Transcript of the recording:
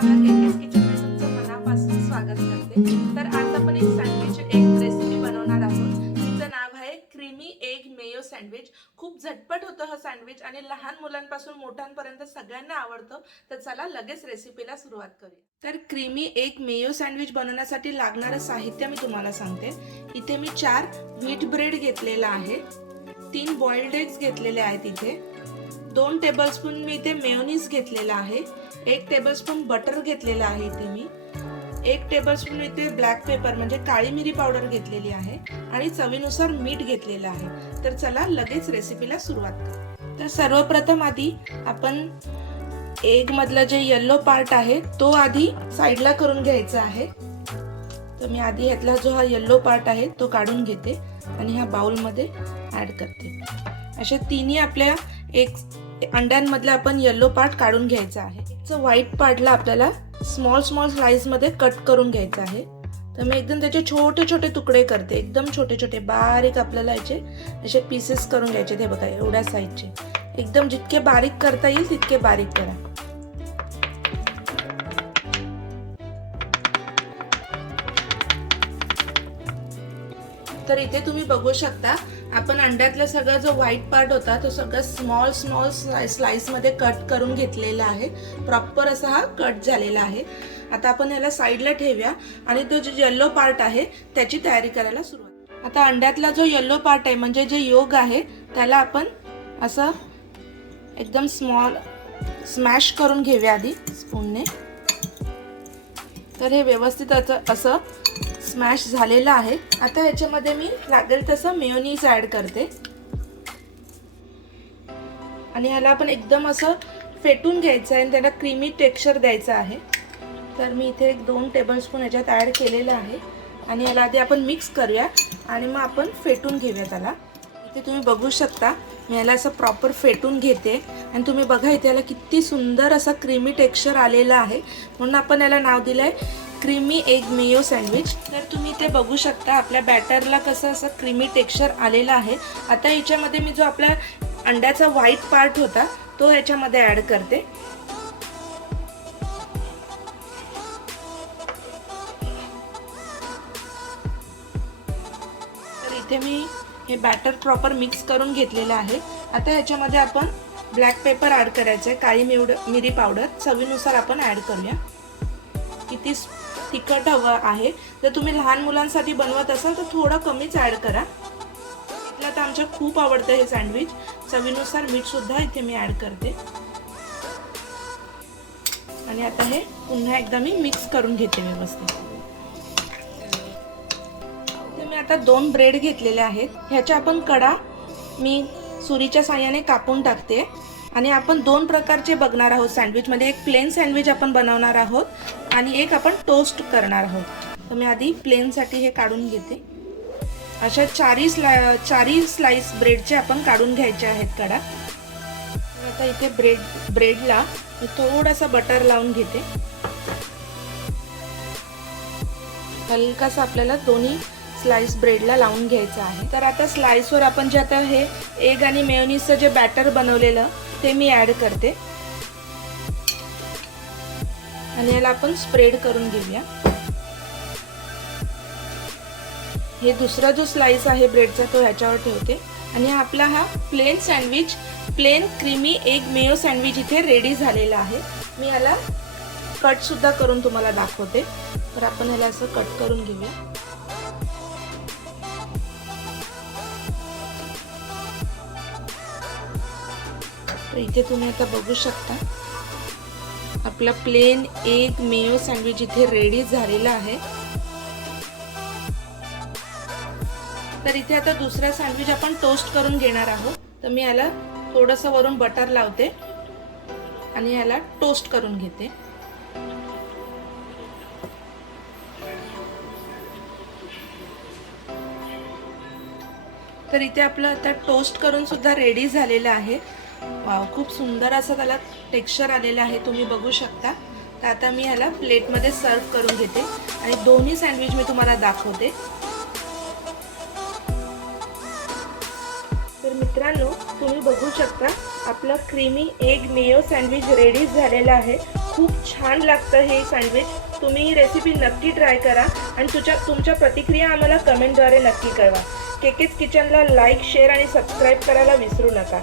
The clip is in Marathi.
एकेस किचनमध्ये तुमचं मनापासून स्वागत करते. तर आज आपण एक सँडविच रेसिपी बनवणार आहोत. तिचं नाव आहे क्रीमी एग मेयो सँडविच. खूप झटपट होतं हा सँडविच आणि लहान मुलांपासून मोठ्यांपर्यंत सगळ्यांना आवडतं. तर चला लगेच रेसिपीला सुरुवात करूया. तर क्रीमी एग मेयो सँडविच बनवण्यासाठी लागणारं साहित्य मी तुम्हाला सांगते. इथे मी 4 व्हीट ब्रेड घेतलेला आहे, 3 बॉइल्ड एग्स घेतलेले आहेत, इथे 2 टेबलस्पून मी इथे मेयोनीज घेतलेला आहे, 1 टेबलस्पून बटर घेतलेला आहे इथे मी, 1 टेबलस्पून इथे ब्लॅक पेपर म्हणजे काळी मिरी पावडर घेतलेली आहे आणि चवीनुसार मीठ घेतलेलं आहे. तर चला लगेच रेसिपीला सुरुवात करू. तर सर्वप्रथम आधी आपण एग मधला जे येलो पार्ट आहे तो आधी साईडला करून घ्यायचा आहे. तर मी आधी यातला जो हा येलो पार्ट आहे तो काढून घेते आणि ह्या बाउल मध्ये ऍड करते. अशा तिन्ही आपल्या एक अंड्यांमधला आपण येलो पार्ट काढून घ्यायचा आहे. व्हाईट पार्टला आपल्याला स्मॉल स्लाइस मध्ये कट करून घ्यायचा आहे. तर मी एकदम त्याचे छोटे छोटे तुकडे करते, एकदम छोटे छोटे बारीक आपल्याला याचे असे पीसेस करून घ्यायचे. ते बघा एवढ्या साईजचे, एकदम जितके बारीक करता येईल तितके बारीक करा. तर इथे तुम्ही बघू शकता आपण अंड्यातला सगळा जो व्हाईट पार्ट होता तो सगळं स्मॉल स्लाइस मध्ये कट करून घेतलेला आहे. प्रॉपर असा हा कट झालेला आहे. आता आपण याला साईडला ठेवूया आणि तो जो येलो पार्ट आहे त्याची तयारी करायला सुरुवात. आता अंड्यातला जो येलो पार्ट आहे म्हणजे जे योग आहे त्याला आपण असं एकदम स्मॉल स्मॅश करून घेऊया आधी स्पूनने. तर हे व्यवस्थित असं स्मॅश झालेलं आहे. आता ह्याच्यामध्ये मी लागेल तसं मेयोनीज ऍड करते आणि ह्याला आपण एकदम असं फेटून घ्यायचं आहे आणि त्याला क्रीमी टेक्स्चर द्यायचं आहे. तर मी इथे 2 टेबलस्पून ह्याच्यात ऍड केलेलं आहे आणि याला आधी आपण मिक्स करूया आणि मग आपण फेटून घेऊया त्याला. इथे तुम्ही बघू शकता मी याला असं प्रॉपर फेटून घेते आणि तुम्ही बघा इथे याला किती सुंदर असा क्रीमी टेक्स्चर आलेला आहे. म्हणून आपण याला नाव दिलंय क्रीमी एग मेयो सँडविच. तर तुम्ही ते बघू शकता आपल्या बॅटरला कसं असं क्रीमी टेक्स्चर आलेलं आहे. आता याच्यामध्ये मी जो आपला अंड्याचा व्हाईट पार्ट होता तो याच्यामध्ये ऍड करते. तर इथे मी हे बॅटर प्रॉपर मिक्स करून घेतलेलं आहे. आता ह्याच्यामध्ये आपण ब्लॅक पेपर ऍड करायचं आहे, काळी मिरी पावडर चवीनुसार आपण ऍड करूया. किती तिखट हवं आहे. जर तुम्ही लहान मुलांसाठी बनवत असाल तर थोडं कमीच ऍड करा. इथलं तर आमच्या खूप आवडतं हे सँडविच. चवीनुसार मीठ सुद्धा इथे मी ऍड करते आणि आता हे पुन्हा एकदा मी मिक्स करून घेते व्यवस्थित. मी आता 2 ब्रेड घेतलेले आहेत. ह्याच्या आपण कडा मी सुरीच्या साहाय्याने कापून टाकते आणि आपण 2 प्रकारचे बघणार आहोत सँडविच मध्ये. एक प्लेन सँडविच आपण बनवणार आहोत आणि एक आपण टोस्ट करणार आहोत. तर मी आधी प्लेन साठी हे काढून घेते. अशा 4 स्लाइस ब्रेडचे आपण काढून घ्यायचे आहेत कडा. आता इथे ब्रेडला मी थोडासा बटर लावून घेते. हलकासा आपल्याला दोन्ही स्लाइस ब्रेडला लावून घ्यायचं आहे. तर आता स्लाइसवर आपण जे आता हे एग आणि मेयोनीजचं जे बॅटर बनवलेलं ते मी ऍड करते आणि याला आपण स्प्रेड करून घेऊया. हे दुसरा जो स्लाइस आहे ब्रेडचा तो ह्याच्यावर ठेवते आणि आपला हा plain creamy egg mayo sandwich इथे रेडी झालेला आहे. मी याला कट सुद्धा करून तुम्हाला दाखवते. तर आपण याला असं कट करून घेऊया. तर इथे तुम्ही आता बघू शकता आपला प्लेन एग मेयो सँडविच इथे रेडी झालेला आहे. तर इथे आता दुसरा सँडविच आपण टोस्ट करून घेणार आहोत. तर मी याला थोडंसं वरून बटर लावते आणि याला टोस्ट करून घेते. तर इथे आपलं आता टोस्ट करून सुद्धा रेडी झालेलं आहे. वाव, खूप सुंदर असं त्याला टेक्स्चर आलेलं आहे, तुम्ही बघू शकता. तर आता मी ह्याला प्लेटमध्ये सर्व करून घेते आणि दोन्ही सँडविच मी तुम्हाला दाखवते. तर मित्रांनो तुम्ही बघू शकता आपलं creamy egg mayo sandwich ready झालेलं आहे. खूप छान लागतं हे सँडविच। तुम्ही ही रेसिपी नक्की ट्राय करा आणि तुमच्या प्रतिक्रिया आम्हाला कमेंटद्वारे नक्की कळवा। केकेज किचनला लाईक, शेअर आणि सबस्क्राईब करायला विसरू नका।